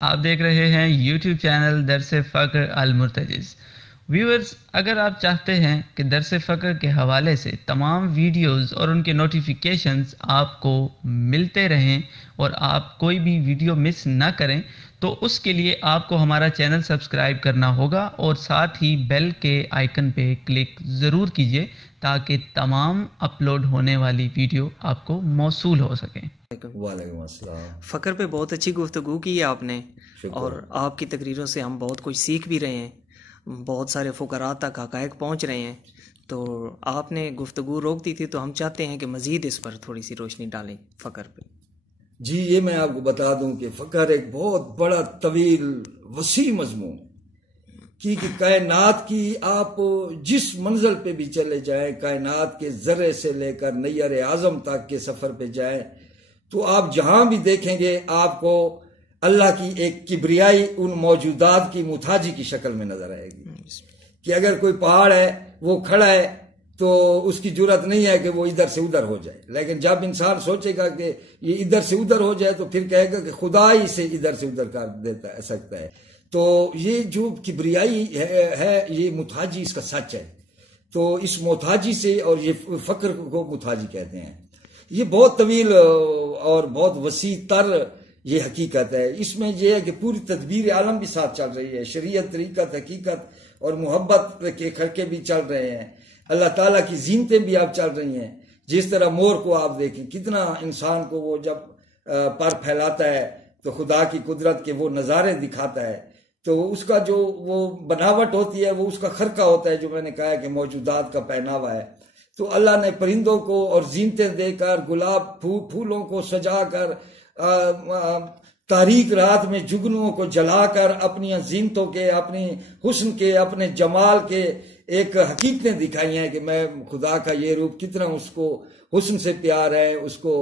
آپ دیکھ رہے ہیں یوٹیوب چینل درس فقر المرتجز۔ ویورز، اگر آپ چاہتے ہیں کہ درس فقر کے حوالے سے تمام ویڈیوز اور ان کے نوٹیفیکیشنز آپ کو ملتے رہیں اور آپ کوئی بھی ویڈیو مس نہ کریں، تو اس کے لیے آپ کو ہمارا چینل سبسکرائب کرنا ہوگا اور ساتھ ہی بیل کے آئیکن پہ کلک ضرور کیجئے تاکہ تمام اپلوڈ ہونے والی ویڈیو آپ کو موصول ہو سکیں۔ وعلیکم السلام۔ فقر پہ بہت اچھی گفتگو کی ہے آپ نے، اور آپ کی تقریروں سے ہم بہت کچھ سیکھ بھی رہے ہیں، بہت سارے فقراء تک حقائق پہنچ رہے ہیں۔ تو آپ نے گفتگو روک دی تھی، تو ہم چاہتے ہیں کہ مزید اس پر تھوڑی سی روشنی ڈالیں فقر پہ۔ جی، یہ میں آپ کو بتا دوں کہ فقر ایک بہت بڑا طویل وسیع مضمون کہ کائنات کی آپ جس منزل پہ بھی چلے جائیں، کائنات کے ذرے سے لے کر نیر اعظم تک کے سفر پہ جائیں، تو آپ جہاں بھی دیکھیں گے آپ کو اللہ کی ایک کبریائی ان موجودات کی متھاجی کی شکل میں نظر آئے گی کہ اگر کوئی پہاڑ ہے وہ کھڑا ہے تو اس کی جرت نہیں ہے کہ وہ ادھر سے ادھر ہو جائے، لیکن جب انسان سوچے گا کہ یہ ادھر سے ادھر ہو جائے تو پھر کہے گا کہ خدا ہی سے ادھر کر دیتا سکتا ہے۔ تو یہ جو کبریائی ہے یہ متھاجی اس کا سچ ہے۔ تو اس متھاجی سے، اور یہ فقر کو متھاجی کہتے ہیں، یہ بہت طویل اور بہت وسیع تر یہ حقیقت ہے۔ اس میں یہ ہے کہ پوری تدبیر عالم بھی ساتھ چل رہی ہے، شریعت، طریقت، حقیقت اور محبت کے خرقے بھی چل رہے ہیں، اللہ تعالیٰ کی زینتیں بھی اب چل رہی ہیں۔ جس طرح مور کو آپ دیکھیں، کتنا انسان کو وہ جب پر پھیلاتا ہے تو خدا کی قدرت کے وہ نظارے دکھاتا ہے، تو اس کا جو وہ بناوٹ ہوتی ہے وہ اس کا خرقہ ہوتا ہے، جو میں نے کہا ہے کہ موجودات کا پہناوا ہے۔ تو اللہ نے پرندوں کو اور زینتیں دے کر، گلاب پھولوں کو سجا کر، تاریک رات میں جگنوں کو جلا کر اپنی زینتوں کے، اپنی حسن کے، اپنے جمال کے ایک حقیقتیں دکھائی ہیں کہ میں خدا کا یہ روپ کتنا اس کو حسن سے پیار ہے، اس کو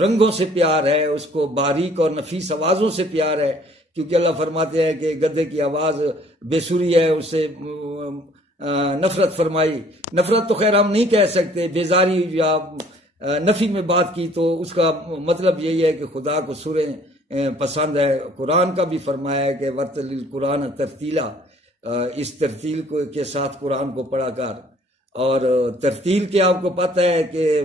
رنگوں سے پیار ہے، اس کو باریک اور نفیس آوازوں سے پیار ہے، کیونکہ اللہ فرماتے ہیں کہ گدھے کی آواز بے سری ہے، اسے نفرت فرمائی۔ نفرت تو خیر ہم نہیں کہہ سکتے، بیزاری یا نفی میں بات کی تو اس کا مطلب یہی ہے کہ خدا کو سوریں پسند ہے۔ قرآن کا بھی فرمایا ہے کہ ورتل القرآن ترتیلا، اس ترتیل کے ساتھ قرآن کو پڑھا کر۔ اور ترتیل کے آپ کو پتہ ہے کہ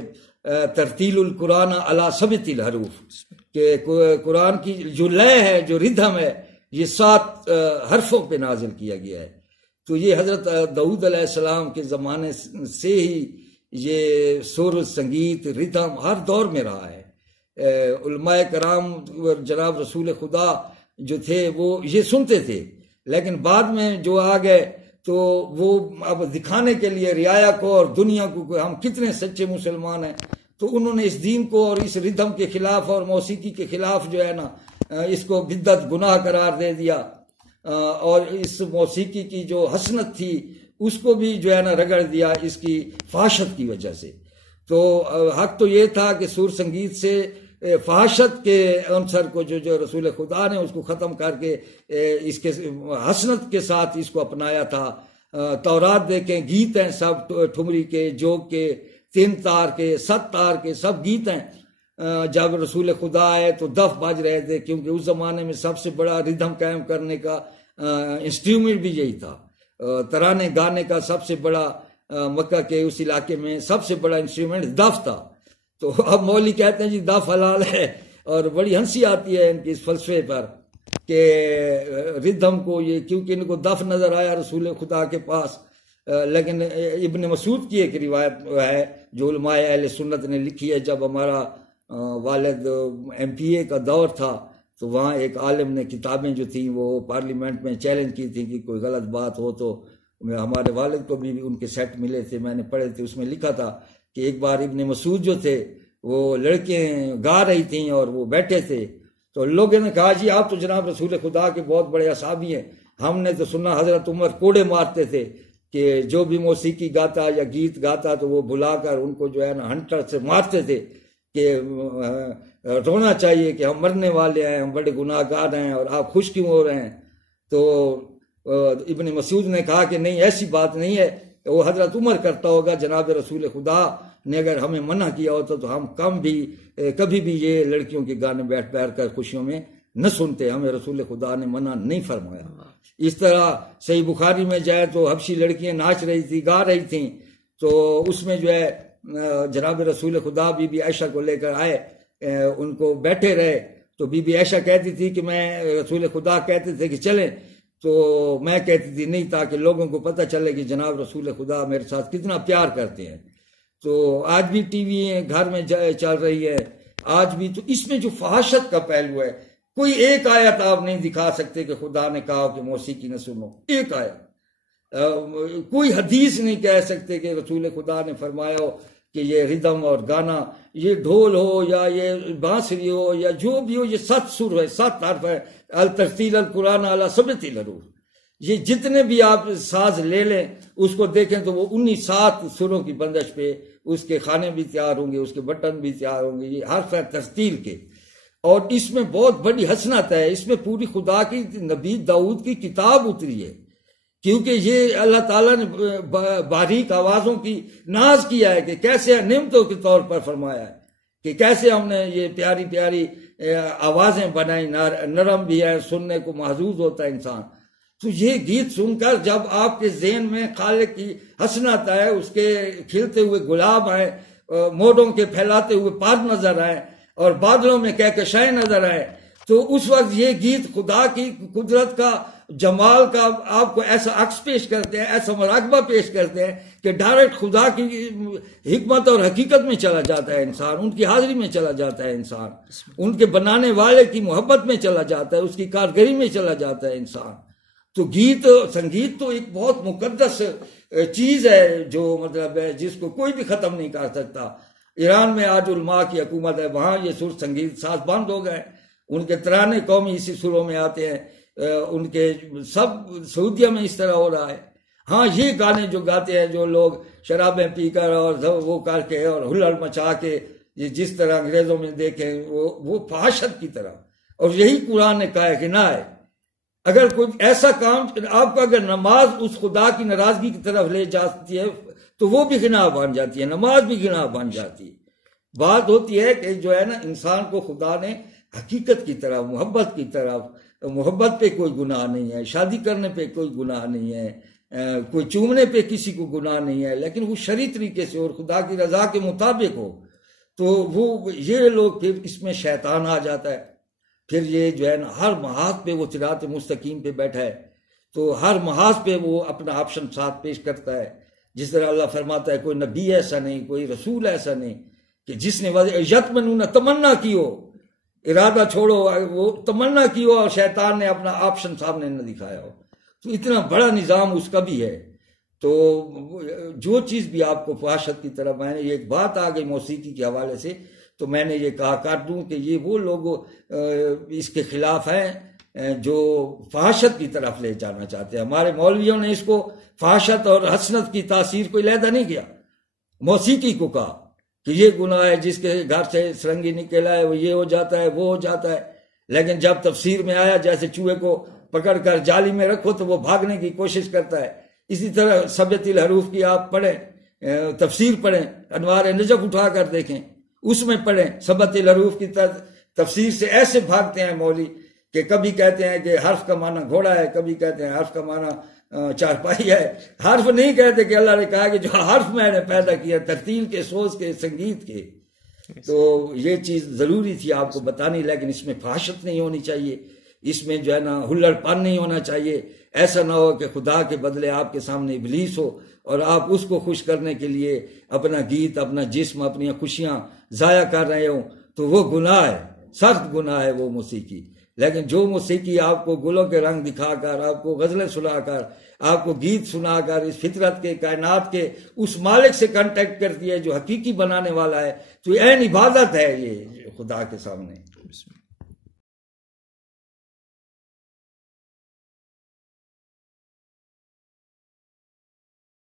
ترتیل القرآن علی سبت الحروف، کہ قرآن کی جو لے ہے، جو ردھم ہے، یہ 7 حرفوں پہ نازل کیا گیا ہے۔ تو یہ حضرت داؤد علیہ السلام کے زمانے سے ہی یہ سر، سنگیت، ردھم ہر دور میں رہا ہے۔ علماء کرام، جناب رسول خدا جو تھے وہ یہ سنتے تھے، لیکن بعد میں جو آ گئے تو وہ اب دکھانے کے لیے رعایا کو اور دنیا کو کہ ہم کتنے سچے مسلمان ہیں، تو انہوں نے اس دین کو اور اس ردھم کے خلاف اور موسیقی کے خلاف جو ہے نا، اس کو بدعت، گناہ قرار دے دیا، اور اس موسیقی کی جو حسنت تھی اس کو بھی جو ہے نا رگڑ دیا اس کی فحاشت کی وجہ سے۔ تو حق تو یہ تھا کہ سور سنگیت سے فحاشت کے عنصر کو جو رسول خدا نے اس کو ختم کر کے اس کے حسنت کے ساتھ اس کو اپنایا تھا۔ تورات دیکھیں، گیت ہیں سب، ٹھمری کے، جوگ کے، 3 تار کے، 7 تار کے، سب گیت ہیں۔ جب رسول خدا آئے تو دف بج رہے تھے، کیونکہ اس زمانے میں سب سے بڑا ردھم قائم کرنے کا انسٹرومنٹ بھی یہی تھا۔ ترانے گانے کا سب سے بڑا، مکہ کے اس علاقے میں سب سے بڑا انسٹرومنٹ دف تھا۔ تو اب مولوی کہتے ہیں جی دف حلال ہے، اور بڑی ہنسی آتی ہے ان کے اس فلسفے پر کہ ردھم کو، یہ کیونکہ ان کو دف نظر آیا رسول خدا کے پاس۔ لیکن ابن مسعود کی ایک روایت ہے جو علماء اہل سنت نے لکھی ہے، جب ہمارا والد MPA کا دور تھا تو وہاں ایک عالم نے کتابیں جو تھیں وہ پارلیمنٹ میں چیلنج کی تھی کہ کوئی غلط بات ہو تو ہمارے والد کو بھی ان کے سیٹ ملے تھے، میں نے پڑھے تھے، اس میں لکھا تھا کہ ایک بار ابن مسعود جو تھے وہ لڑکیں گا رہی تھیں اور وہ بیٹھے تھے، تو لوگوں نے کہا جی آپ تو جناب رسول خدا کے بہت بڑے اصحابی ہیں، ہم نے تو سنا حضرت عمر کوڑے مارتے تھے کہ جو بھی موسیقی گاتا یا گیت گاتا تو وہ بلا کر ان کو جو ہے نا ہنٹر سے مارتے تھے کہ رونا چاہیے کہ ہم مرنے والے ہیں، ہم بڑے گناہ گار ہیں، اور آپ خوش کیوں ہو رہے ہیں؟ تو ابن مسعود نے کہا کہ نہیں، ایسی بات نہیں ہے، وہ حضرت عمر کرتا ہوگا، جناب رسول خدا نے اگر ہمیں منع کیا ہوتا تو ہم کبھی بھی یہ لڑکیوں کے گانے بیٹھ کر خوشیوں میں نہ سنتے، ہمیں رسول خدا نے منع نہیں فرمایا۔ اس طرح صحیح بخاری میں جائے تو حبشی لڑکیاں ناچ رہی تھی، گا رہی تھیں، تو اس میں جو ہے جناب رسول خدا بی بی عائشہ کو لے کر آئے، ان کو بیٹھے رہے، تو بی بی عائشہ کہتی تھی کہ میں رسول خدا کہتے تھے کہ چلیں، تو میں کہتی تھی نہیں، تاکہ لوگوں کو پتہ چلے کہ جناب رسول خدا میرے ساتھ کتنا پیار کرتے ہیں۔ تو آج بھی ٹی وی گھر میں چل رہی ہے آج بھی، تو اس میں جو فحاشت کا پہلو ہے، کوئی ایک آیت آپ نہیں دکھا سکتے کہ خدا نے کہا کہ موسیقی نہ سنو، ایک آیت، کوئی حدیث نہیں کہہ سکتے کہ رسول خدا نے فرمایا ہو کہ یہ ردم اور گانا، یہ ڈھول ہو یا یہ بانسری ہو یا جو بھی ہو، یہ 7 سر ہے، 7 حرف ہے، الترتیل القرآن علی 7 الحروف، یہ جتنے بھی آپ ساز لے لیں اس کو دیکھیں تو وہ 7 سروں کی بندش پہ اس کے کھانے بھی تیار ہوں گے، اس کے بٹن بھی تیار ہوں گے، یہ حرف ہے ترتیل کے۔ اور اس میں بہت بڑی حسنت ہے، اس میں پوری خدا کی نبی داؤد کی کتاب اتری ہے، کیونکہ یہ اللہ تعالیٰ نے باریک آوازوں کی ناز کیا ہے کہ کیسے نعمتوں کے طور پر فرمایا ہے کہ کیسے ہم نے یہ پیاری پیاری آوازیں بنائی، نرم بھی ہے، سننے کو محظوظ ہوتا ہے انسان۔ تو یہ گیت سن کر جب آپ کے ذہن میں خالق کی حسنت ہے، اس کے کھلتے ہوئے گلاب آئے، موڑوں کے پھیلاتے ہوئے پار نظر آئے اور بادلوں میں کہکشائیں نظر آئے، تو اس وقت یہ گیت خدا کی قدرت کا، جمال کا آپ کو ایسا عکس پیش کرتے ہیں، ایسا مراقبہ پیش کرتے ہیں کہ ڈائریکٹ خدا کی حکمت اور حقیقت میں چلا جاتا ہے انسان، ان کی حاضری میں چلا جاتا ہے انسان، ان کے بنانے والے کی محبت میں چلا جاتا ہے، اس کی کارگری میں چلا جاتا ہے انسان۔ تو سنگیت تو ایک بہت مقدس چیز ہے، جو مطلب ہے جس کو کوئی بھی ختم نہیں کر سکتا۔ ایران میں آج علماء کی حکومت ہے، وہاں یہ سر سنگیت ساز بند ہو گئے، ان کے ترانے قومی اسی سروں میں آتے ہیں، ان کے سب سعودیہ میں اس طرح ہو رہا ہے۔ ہاں یہ گانے جو گاتے ہیں جو لوگ شرابیں پی کر اور وہ کر کے اور ہلڑ مچا کے، یہ جس طرح انگریزوں میں دیکھیں وہ فحاشت کی طرح، اور یہی قرآن نے کہا ہے کہ نہ ہے۔ اگر کوئی ایسا کام آپ کا، اگر نماز اس خدا کی ناراضگی کی طرف لے جاتی ہے تو وہ بھی گناہ بن جاتی ہے، نماز بھی گناہ بن جاتی ہے۔ بات ہوتی ہے کہ جو ہے نا، انسان کو خدا نے حقیقت کی طرف، محبت کی طرف، محبت پہ کوئی گناہ نہیں ہے، شادی کرنے پہ کوئی گناہ نہیں ہے، کوئی چومنے پہ کسی کو گناہ نہیں ہے، لیکن وہ شرعی طریقے سے اور خدا کی رضا کے مطابق ہو، تو وہ یہ لوگ پھر اس میں شیطان آ جاتا ہے۔ پھر یہ جو ہے نا، ہر محاذ پہ وہ صراط مستقیم پہ بیٹھا ہے، تو ہر محاذ پہ وہ اپنا آپشن ساتھ پیش کرتا ہے۔ جس طرح اللہ فرماتا ہے کوئی نبی ایسا نہیں، کوئی رسول ایسا نہیں کہ جس نے یتمنون تمنا کی ہو، ارادہ چھوڑو، وہ تمنا کی ہو اور شیطان نے اپنا آپشن سامنے نہ دکھایا ہو۔ تو اتنا بڑا نظام اس کا بھی ہے۔ تو جو چیز بھی آپ کو فحاشت کی طرف، میں نے یہ ایک بات آ گئی موسیقی کے حوالے سے، تو میں نے یہ کہا کر دوں کہ یہ وہ لوگ اس کے خلاف ہیں جو فحاشت کی طرف لے جانا چاہتے ہیں۔ ہمارے مولویوں نے اس کو فحاشت اور حسنت کی تاثیر کو علیحدہ نہیں کیا، موسیقی کو کہا کہ یہ گناہ ہے، جس کے گھر سے سرنگی نکل آئے وہ یہ ہو جاتا ہے، وہ ہو جاتا ہے۔ لیکن جب تفسیر میں آیا، جیسے چوہے کو پکڑ کر جالی میں رکھو تو وہ بھاگنے کی کوشش کرتا ہے، اسی طرح 7 الحروف کی آپ پڑھیں، تفسیر پڑھیں، انوار نجف اٹھا کر دیکھیں، اس میں پڑھیں 7 الحروف کی تفسیر سے ایسے بھاگتے ہیں مولوی کہ کبھی کہتے ہیں کہ حرف کا معنی گھوڑا ہے، کبھی کہتے ہیں حرف کا معنی چارپائی ہے۔ حرف نہیں کہتے کہ اللہ نے کہا کہ جو حرف میں نے پیدا کیا، ترتیل کے، سوز کے، سنگیت کے۔ تو یہ چیز ضروری تھی آپ کو بتانی، لیکن اس میں فحاشت نہیں ہونی چاہیے، اس میں جو ہے نا ہلڑ پن نہیں ہونا چاہیے۔ ایسا نہ ہو کہ خدا کے بدلے آپ کے سامنے ابلیس ہو اور آپ اس کو خوش کرنے کے لیے اپنا گیت، اپنا جسم، اپنی خوشیاں ضائع کر رہے ہوں، تو وہ گناہ ہے، سخت گناہ ہے وہ موسیقی۔ لیکن جو موسیقی آپ کو گلوں کے رنگ دکھا کر، آپ کو غزلیں سنا کر، آپ کو گیت سنا کر اس فطرت کے، کائنات کے اس مالک سے کنٹیکٹ کرتی ہے جو حقیقی بنانے والا ہے، تو عین عبادت ہے یہ خدا کے سامنے۔